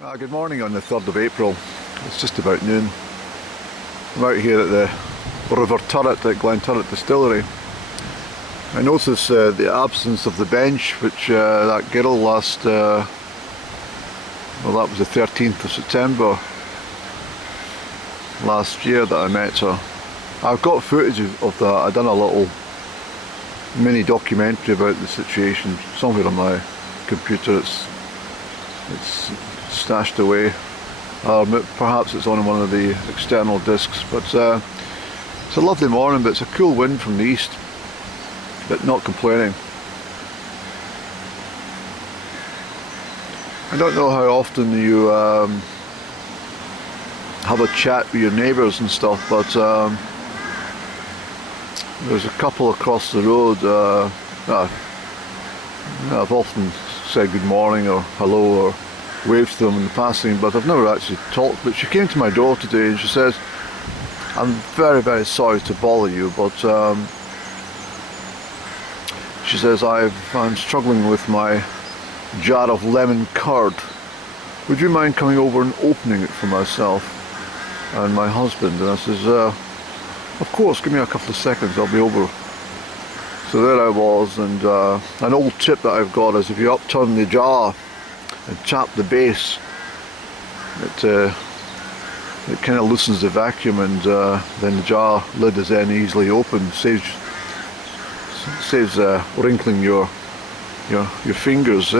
Good morning on the 3rd of April. It's just about noon. I'm out here at the River Turret at Glenturret Distillery. I notice the absence of the bench which that girl last, well that was the 13th of September last year that I met her. I've got footage of that. I've done a little mini documentary about the situation somewhere on my computer. It's stashed away. Perhaps it's on one of the external discs, but it's a lovely morning, but it's a cool wind from the east, but not complaining. I don't know how often you have a chat with your neighbours and stuff, but there's a couple across the road. I've often said good morning or hello or waved to them in the passing, but I've never actually talked. But she came to my door today and she says, "I'm very, very sorry to bother you, but she says I'm struggling with my jar of lemon curd. Would you mind coming over and opening it for myself and my husband?" And I says, "Of course, give me a couple of seconds, I'll be over." So there I was, and an old tip that I've got is if you upturn the jar and tap the base, it kind of loosens the vacuum, and then the jar lid is then easily opened. Saves wrinkling your fingers.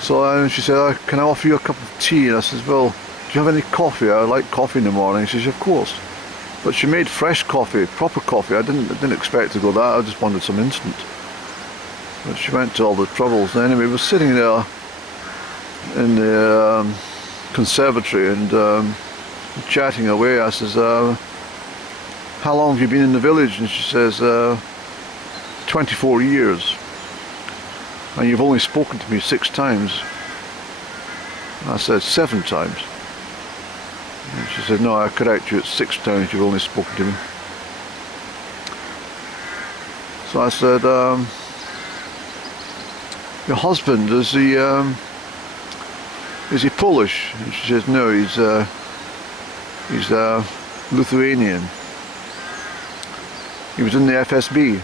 So she said, "Can I offer you a cup of tea?" And I says, "Well, do you have any coffee? I like coffee in the morning." She says, "Of course." But she made fresh coffee, proper coffee. I didn't expect to go that. I just wanted some instant. But she went to all the troubles. And anyway, we were sitting there in the conservatory and chatting away. I says, "How long have you been in the village?" And she says, 24 years. "And you've only spoken to me 6 times. I said, 7 times. And she said, "No, I correct you, it's 6 times you've only spoken to me." So I said, "Your husband, is he Polish?" And she says, "No, he's Lithuanian. He was in the FSB."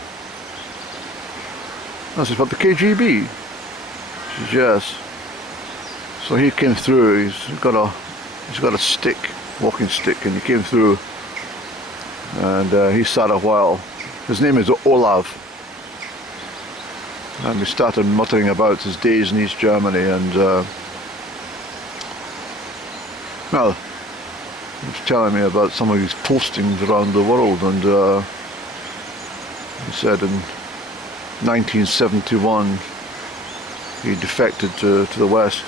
I said, "What, the KGB?" She says, "Yes." So he came through. He's got a stick, walking stick, and he came through, and he sat a while. His name is Olav. And we started muttering about his days in East Germany, and well, he was telling me about some of his postings around the world, and he said in 1971 he defected to the West.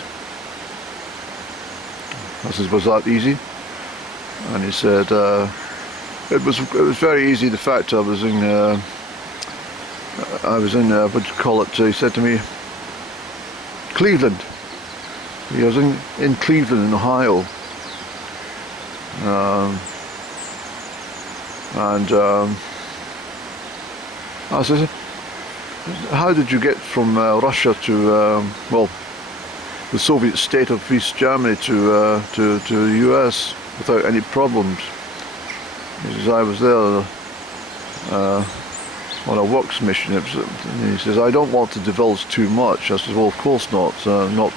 I said, "Was that easy?" And he said, it was very easy. The fact I was in what do you call it? He said to me, Cleveland. He was in Cleveland, in Ohio, and I said, "How did you get from Russia to well, the Soviet state of East Germany to the US without any problems?" He says, "I was there on a works mission." And he says, "I don't want to divulge too much." I says, "Well, of course not. Not."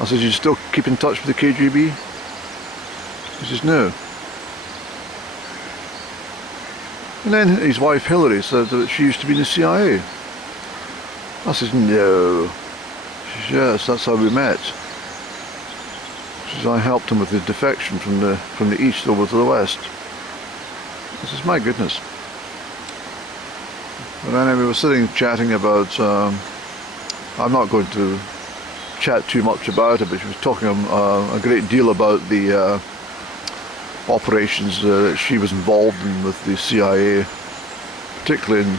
I says, "You still keep in touch with the KGB?" He says, "No." And then his wife Hillary said that she used to be in the CIA. I says, "No." She says, "Yes, that's how we met." She says, "I helped him with his defection from the east over to the west." I says, "My goodness." And then we were sitting chatting about, I'm not going to chat too much about it, but she was talking a great deal about the operations that she was involved in with the CIA, particularly in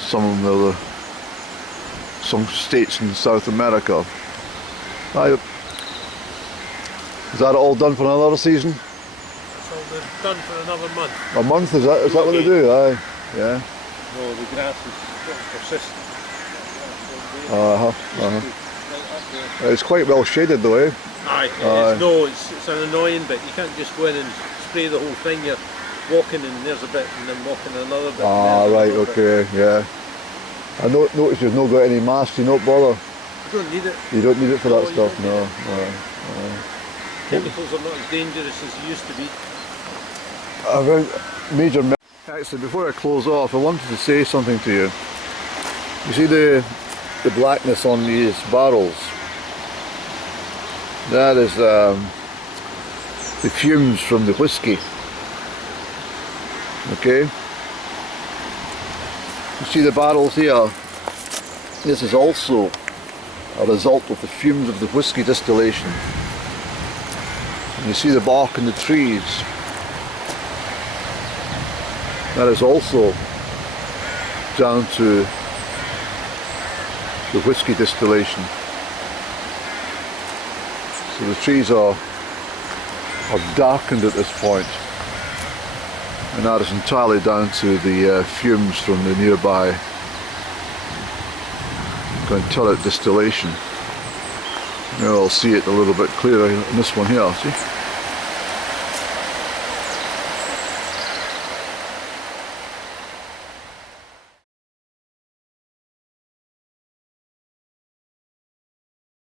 some states in South America. Is that all done for another season? So they're done for another month. A month, is that what they do? Aye, yeah. No, the grass is persistent. Uh-huh, Up back there. It's quite well shaded though, eh? Aye, Aye. it's an annoying bit. You can't just go in and spray the whole thing. You're walking and there's a bit and then walking another bit. Ah, and there's right, another bit. okay, yeah. I notice you've not got any mask, you don't bother. You don't need it. You don't need it for No, that you stuff, don't no. need it. No. Chemicals are not as dangerous as they used to be. Major. Actually, before I close off, I wanted to say something to you. You see the blackness on these barrels? That is the fumes from the whiskey. Okay? You see the barrels here? This is also a result of the fumes of the whiskey distillation. And you see the bark in the trees? That is also down to the whiskey distillation. So the trees are darkened at this point, and that is entirely down to the fumes from the nearby turret distillation. Now I'll see it a little bit clearer in this one here, see?